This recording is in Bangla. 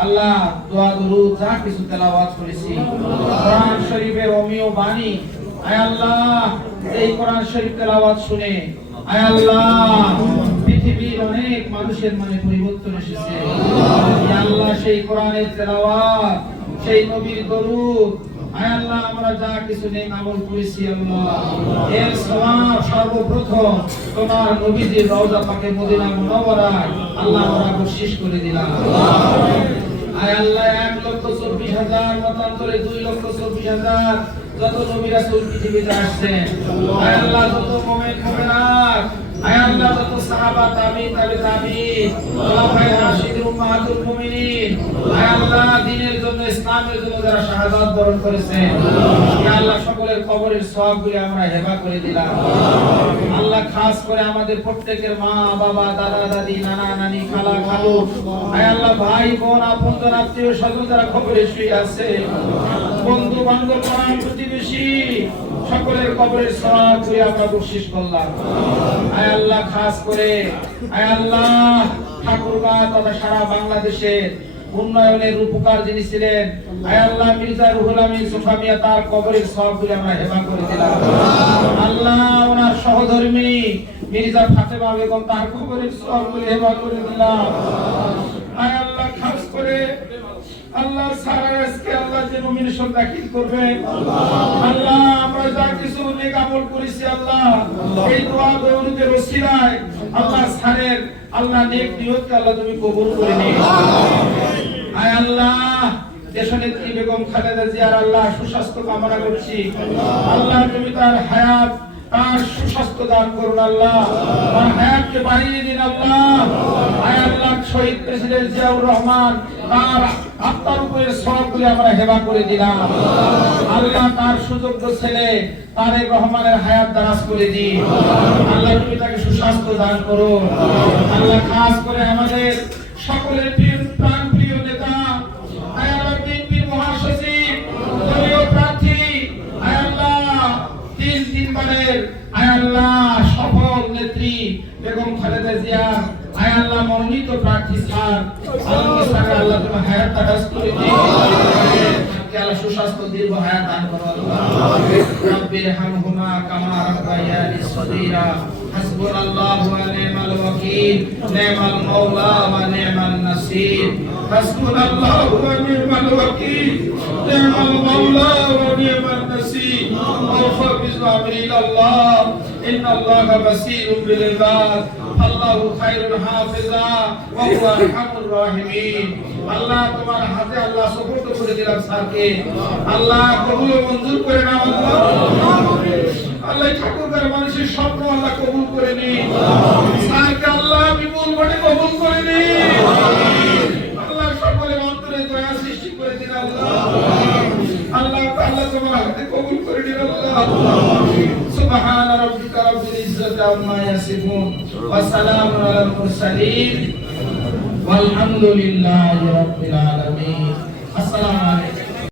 আল্লাহ দোয়া দুরূদ যা কিছু তেলাওয়াত করেছি কোরআন শরীফের অমীয় বাণী আয় আল্লাহ এই কোরআন শরীফ তেলাওয়াত শুনে আয় আল্লাহ পৃথিবীর অনেক মানুষের মনে পরিবর্তন এসেছে। আয় আল্লাহ সেই কোরআনের তেলাওয়াত সেই নবীর দরুদ আয় আল্লাহ আমরা যা কিছু নেক আমল করেছি আল্লাহ এর সওয়াব সর্বপ্রথম তোমার নবীজির রওজা পাকে মদিনা মুনাওয়ারায় আল্লাহ আমরা বখশিশ করে দিলাম। আয় আল্লাহ 1,24,000 মতান্তরে 2,24,000 যত নবী রাসূল পৃথিবীতে আসছেন আয় আল্লাহ যত মুমিন মুমিনাত আয় আল্লাহ যত সাহাবা তাবিঈন তাবিঈন খোলাফায়ে রাশিদুন উম্মাহাতুল মুমিনিন আয় আল্লাহ দ্বীনের জন্য ইসলামের জন্য যারা শাহাদাত বরণ করেছেন আয় আল্লাহ সকলের কবরের সওয়াবগুলো আমরা হেবা করে দিলাম। আল্লাহ খাস করে আমাদের প্রত্যেকের মা বাবা দাদা দাদি নানা নানি খালা খালু আয় আল্লাহ ভাই বোন আপনজন আত্মীয় স্বজন যারা কবরে শুয়ে আছে বন্ধু বান্ধব পাড়া প্রতিবেশী সকলের কবরের সওয়াবগুলো আমরা বখশিশ করলাম। আয় আল্লাহ খাস করে আয় আল্লাহ ঠাকুরগাঁ তথা সারা বাংলাদেশের উন্নয়নের রূপকার যিনি ছিলেন আয় আল্লাহ মির্জা রুহুল আমিন সুফামিয়া তার কবরের সওয়াবগুলো আমরা হেবা করে দিলাম। আল্লাহ ওনার সহধর্মিণী মির্জা ফাতেমা বেগম তার কবরের সওয়াবগুলো হেবা করে দিলাম। আয় আল্লাহ খাস করে আল্লাহ সারা আজকে আল্লাহ যে নমিনেশন দাখিল করবে আল্লাহ আমরা যা কিছু নেক আমল করেছি আল্লাহ এই দোয়া দরুদের ওসিলায় আল্লাহ সারের আল্লাহ নেক নিয়তকে আল্লাহ তুমি কবুল করে নিও। আয় আল্লাহ দেশনেত্রী বেগম খালেদা জিয়ার আল্লাহ সুস্বাস্থ্য কামনা করছি আল্লাহ তুমি তার হায়াত তার সুস্বাস্থ্য দান করুন আল্লাহ তার হায়াতকে বাড়িয়ে দিন আল্লাহ। আয় আল্লাহ শহীদ প্রেসিডেন্ট জিয়াউর রহমান তার আত্মার উপরে সওয়াবগুলো আমরা হেবা করে দিলাম আল্লাহ তার সুযোগ্য ছেলে তারেক রহমানের হায়াত দারাজ করে দিন আল্লাহ তুমি তাকে সুস্বাস্থ্য দান করুন আল্লাহ খাস করে আমাদের সকলের প্রিয় প্রাণ প্রিয় নেতা আয় আল্লাহ বিএনপির মহাসচিব দলীয় প্রার্থী আয় আল্লাহ তিনবারের আয় আল্লাহ সফল নেত্রী বেগম খালেদা জিয়া আয় আল্লাহ মনোনীত প্রার্থী স্যার আল্লাহ তোমার হায়াত দারাজ করে দিন আল্লাহ সুস্বাস্থ্য দীর্ঘ হায়াত দান করো আল্লাহ রব্বিরহামহুমা কামা রাব্বায়ানি সগীরা হাসবুনাল্লাহু ওয়া নি'মাল ওয়াকিল নি'মাল মাওলা ওয়া নি'মান নাসির হাসবুনাল্লাহু ওয়া নি'মাল ওয়াকিল নি'মাল মাওলা ওয়া নি'মান নাসির ওয়াফিযু আমরি ইলাল্লাহ ইন্নাল্লাহা বাসীরুম বিল ইবাদ আল্লাহু খায়রুল হাফিজা ওয়া হুয়া আরহামুর রাহিমিন। আল্লাহ তোমার হাতে আল্লাহ সুপুর্দ করে দিলাম স্যারকে আল্লাহ কবুল ও মঞ্জুর করে নাও আল্লাহ আল্লাহ ঠাকুরগাঁর মানুষের স্বপ্ন আল্লাহ কবুল করে নিন স্যারকে আল্লাহ বিপুল ভাবে কবুল করে নিন আল্লাহ সকলের অন্তরে দয়া সৃষ্টি করে দিন আল্লাহ আল্লাহ আল্লাহ তোমার হাতে কবুল করে নিন আল্লাহ সুবহান রাব্বিকা রাব্বিল ইজ্জাতি আম্মা ইয়াসিফুন ওয়া সালামুন আলাল মুরসালিন والحمد لله رب العالمين। السلام عليكم।